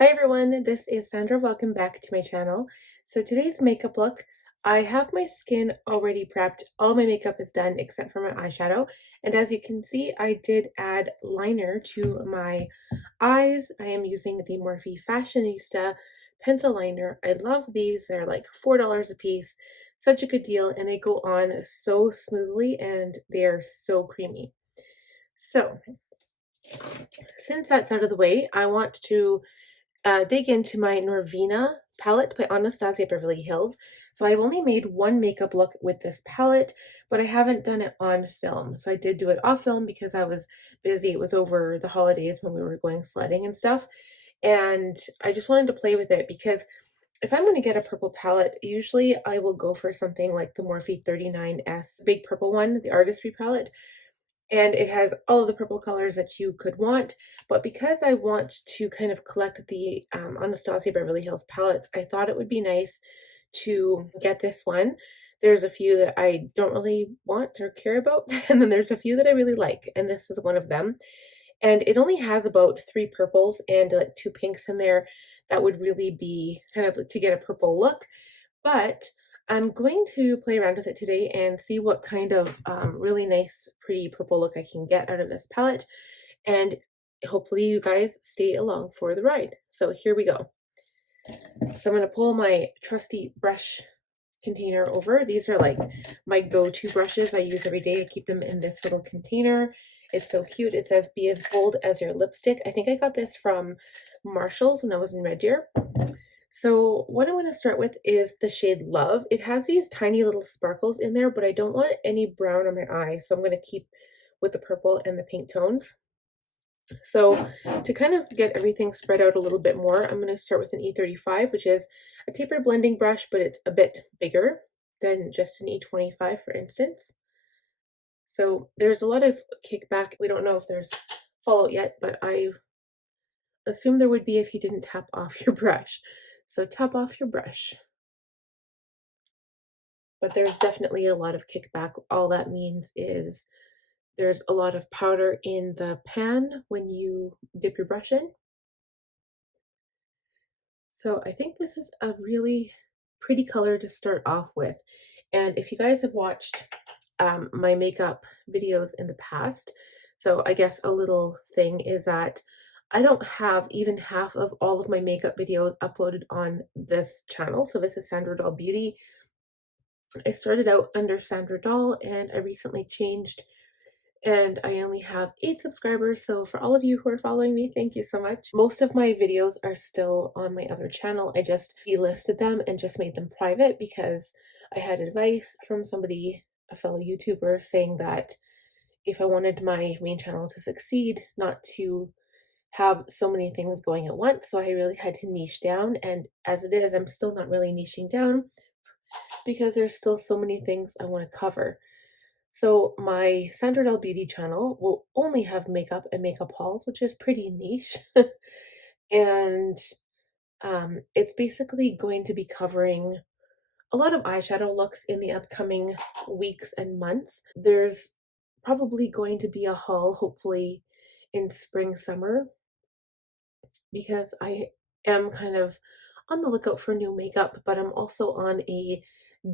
Hi everyone, this is Sandra. Welcome back to my channel. So today's makeup look, I have my skin already prepped. All my makeup is done except for my eyeshadow. And as you can see, I did add liner to my eyes. I am using the Morphe Fashionista pencil liner. I love these. They're like $4 a piece. Such a good deal, and they go on so smoothly and they're so creamy. So since that's out of the way, I want to dig into my Norvina palette by Anastasia Beverly Hills. So I've only made one makeup look with this palette, but I haven't done it on film. So I did do it off film because I was busy. It was over the holidays when we were going sledding and stuff. And I just wanted to play with it because if I'm going to get a purple palette, usually I will go for something like the Morphe 39S big purple one, the Artistry palette, and it has all of the purple colors that you could want. But because I want to kind of collect the Anastasia Beverly Hills palettes, I thought it would be nice to get this one. There's a few that I don't really want or care about, and then there's a few that I really like, and this is one of them. And it only has about 3 purples and like 2 pinks in there. That would really be kind of to get a purple look. But I'm going to play around with it today and see what kind of really nice, pretty purple look I can get out of this palette. And hopefully you guys stay along for the ride. So here we go. So I'm going to pull my trusty brush container over. These are like my go-to brushes I use every day. I keep them in this little container. It's so cute. It says, "Be as bold as your lipstick." I think I got this from Marshall's when I was in Red Deer. So what I want to start with is the shade Love. It has these tiny little sparkles in there, but I don't want any brown on my eye, so I'm going to keep with the purple and the pink tones. So to kind of get everything spread out a little bit more, I'm going to start with an E35, which is a tapered blending brush, but it's a bit bigger than just an E25, for instance. So there's a lot of kickback. We don't know if there's fallout yet, but I assume there would be if you didn't tap off your brush. So tap off your brush. But there's definitely a lot of kickback. All that means is there's a lot of powder in the pan when you dip your brush in. So I think this is a really pretty color to start off with. And if you guys have watched my makeup videos in the past, so I guess a little thing is that I don't have even half of all of my makeup videos uploaded on this channel. So this is Sandra Dahl Beauty. I started out under Sandra Dahl and I recently changed and I only have 8 subscribers. So for all of you who are following me, thank you so much. Most of my videos are still on my other channel. I just delisted them and just made them private because I had advice from somebody, a fellow YouTuber, saying that if I wanted my main channel to succeed, not to have so many things going at once. So I really had to niche down. And as it is, I'm still not really niching down because there's still so many things I want to cover. So my Sandra Dahl Beauty channel will only have makeup and makeup hauls, which is pretty niche. And it's basically going to be covering a lot of eyeshadow looks in the upcoming weeks and months. There's probably going to be a haul, hopefully in spring, summer, because I am kind of on the lookout for new makeup, but I'm also on a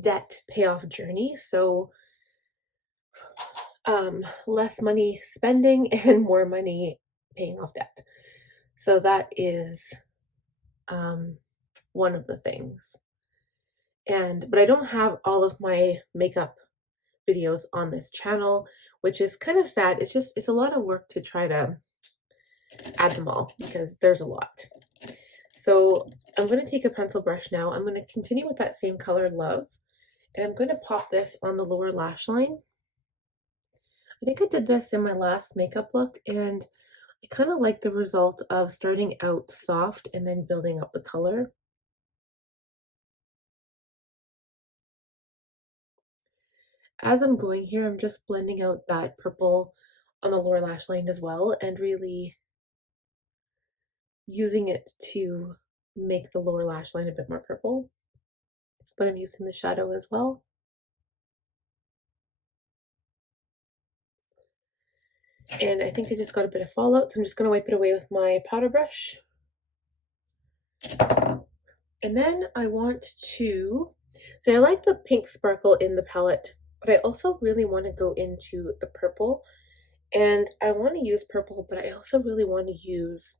debt payoff journey. So less money spending and more money paying off debt. So that is one of the things. But I don't have all of my makeup videos on this channel, which is kind of sad. It's a lot of work to try to add them all because there's a lot. So I'm going to take a pencil brush now. I'm going to continue with that same color, Love, and I'm going to pop this on the lower lash line. I think I did this in my last makeup look, and I kind of like the result of starting out soft and then building up the color. As I'm going here, I'm just blending out that purple on the lower lash line as well and really using it to make the lower lash line a bit more purple. But I'm using the shadow as well. And I think I just got a bit of fallout, so I'm just going to wipe it away with my powder brush. And then I want to, so I like the pink sparkle in the palette, but I also really want to go into the purple. And I want to use purple, but I also really want to use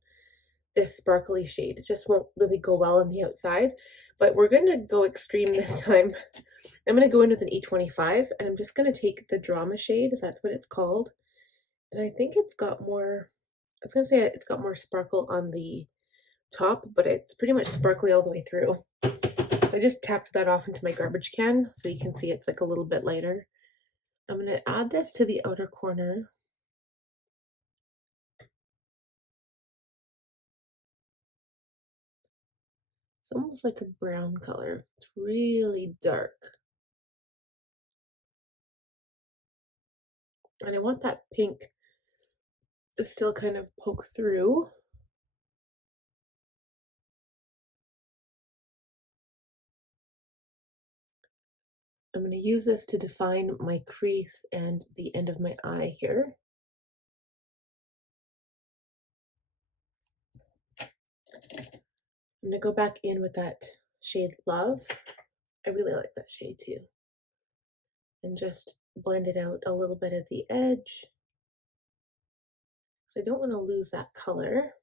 this sparkly shade. It just won't really go well on the outside, but we're going to go extreme this time. I'm going to go in with an E25, and I'm just going to take the Drama shade, if that's what it's called. And I think it's got more, I was going to say it's got more sparkle on the top, but it's pretty much sparkly all the way through. So I just tapped that off into my garbage can so you can see it's like a little bit lighter. I'm going to add this to the outer corner. It's almost like a brown color. It's really dark. And I want that pink to still kind of poke through. I'm going to use this to define my crease and the end of my eye here. I'm going to go back in with that shade Love. I really like that shade too. And just blend it out a little bit at the edge. So I don't want to lose that color.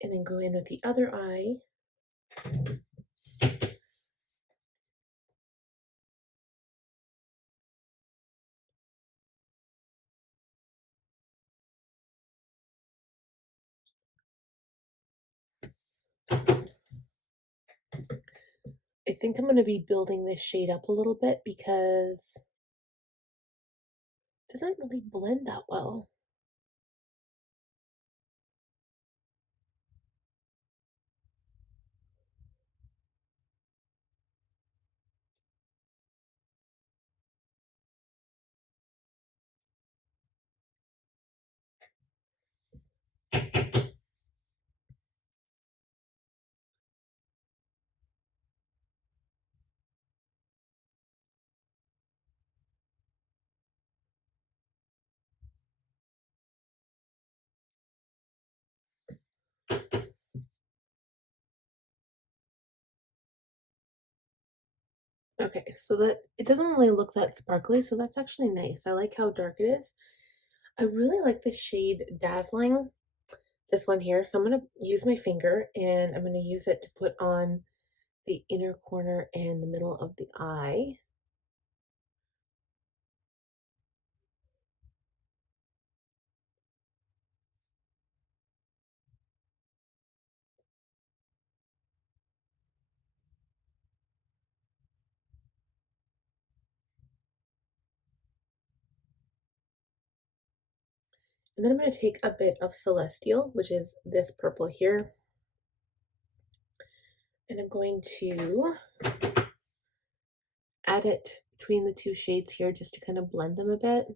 And then go in with the other eye. I think I'm going to be building this shade up a little bit because it doesn't really blend that well. Okay, so that it doesn't really look that sparkly, so that's actually nice. I like how dark it is. I really like the shade Dazzling, this one here. So I'm going to use my finger and I'm going to use it to put on the inner corner and the middle of the eye. And then I'm going to take a bit of Celestial, which is this purple here. And I'm going to add it between the two shades here just to kind of blend them a bit.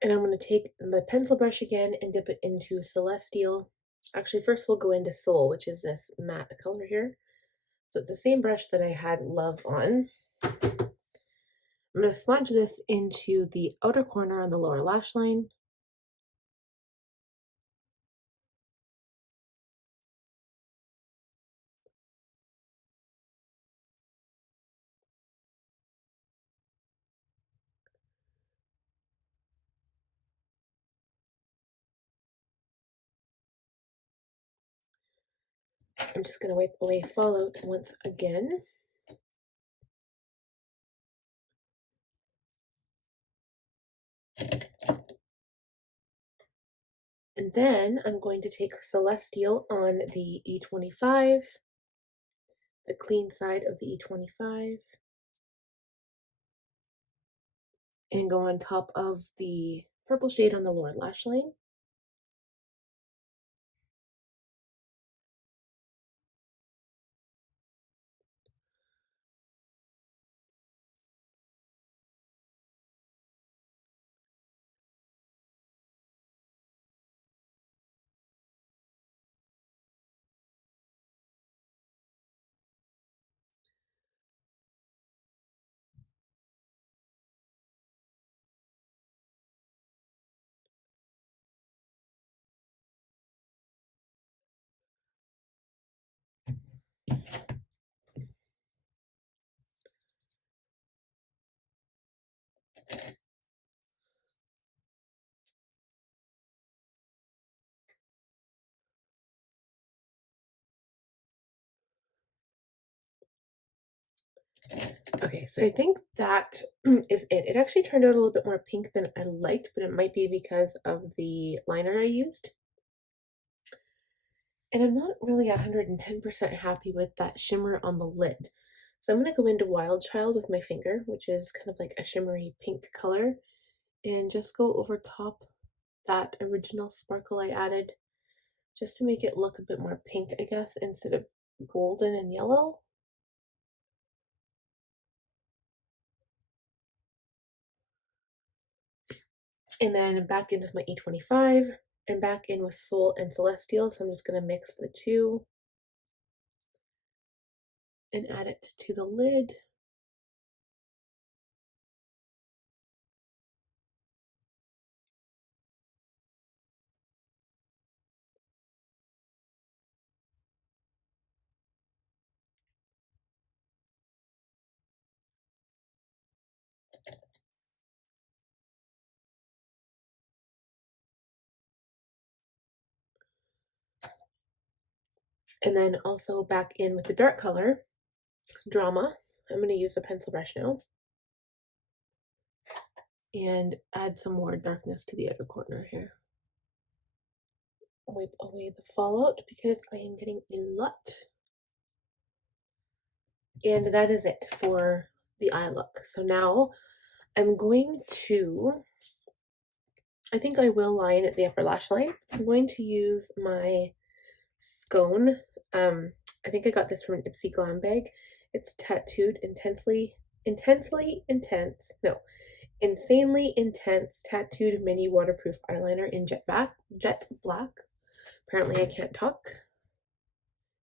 And I'm going to take the pencil brush again and dip it into Celestial. Actually, first we'll go into Soul, which is this matte color here. So it's the same brush that I had Love on. I'm going to smudge this into the outer corner on the lower lash line. I'm just going to wipe away fallout once again. And then I'm going to take Celestial on the E25, the clean side of the E25, and go on top of the purple shade on the lower lash line. Okay, so I think that is it. It actually turned out a little bit more pink than I liked, but it might be because of the liner I used. And I'm not really 110% happy with that shimmer on the lid. So I'm going to go into Wild Child with my finger, which is kind of like a shimmery pink color, and just go over top that original sparkle I added, just to make it look a bit more pink, I guess, instead of golden and yellow. And then back in with my E25 and back in with Soul and Celestial. So I'm just going to mix the two and add it to the lid. And then also back in with the dark color, Drama. I'm going to use a pencil brush now and add some more darkness to the outer corner here. Wipe away the fallout because I am getting a lot. And that is it for the eye look. So now I'm going to, I think I will line the upper lash line. I'm going to use my Skone. I think I got this from an Ipsy Glam bag. It's tattooed insanely intense tattooed mini waterproof eyeliner in jet black. Apparently I can't talk.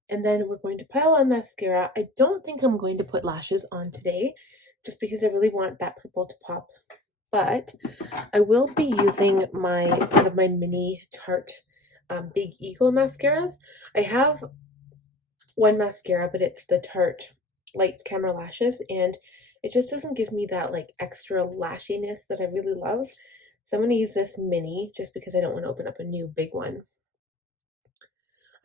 And then we're going to pile on mascara. I don't think I'm going to put lashes on today, just because I really want that purple to pop. But I will be using one of my mini Tarte Big Ego mascaras. I have one mascara, but it's the Tarte Lights Camera Lashes, and it just doesn't give me that like extra lashiness that I really love. So I'm going to use this mini just because I don't want to open up a new big one.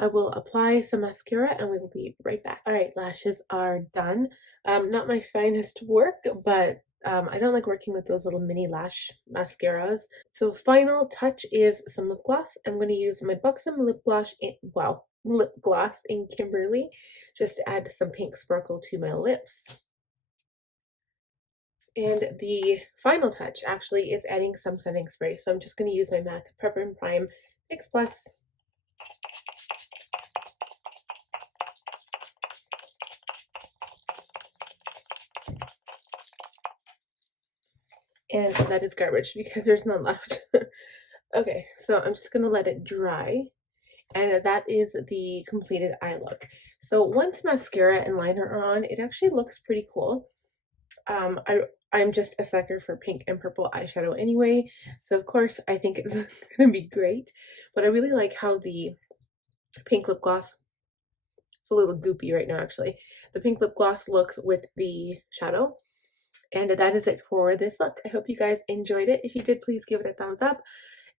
I will apply some mascara and we will be right back. All right, lashes are done. Not my finest work, but I don't like working with those little mini lash mascaras. So final touch is some lip gloss. I'm going to use my Buxom lip gloss in Kimberly, just to add some pink sparkle to my lips. And the final touch actually is adding some setting spray. So I'm just going to use my MAC Prep and Prime Fix Plus. And that is garbage because there's none left. Okay, so I'm just going to let it dry. And that is the completed eye look. So once mascara and liner are on, it actually looks pretty cool. I'm just a sucker for pink and purple eyeshadow anyway, so of course I think it's gonna be great. But I really like how the pink lip gloss, it's a little goopy right now actually, the pink lip gloss looks with the shadow. And that is it for this look. I hope you guys enjoyed it. If you did, please give it a thumbs up.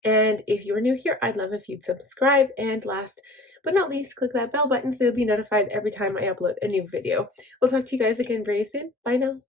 And if you're new here, I'd love if you'd subscribe. And last but not least, click that bell button so you'll be notified every time I upload a new video. We'll talk to you guys again very soon. Bye now.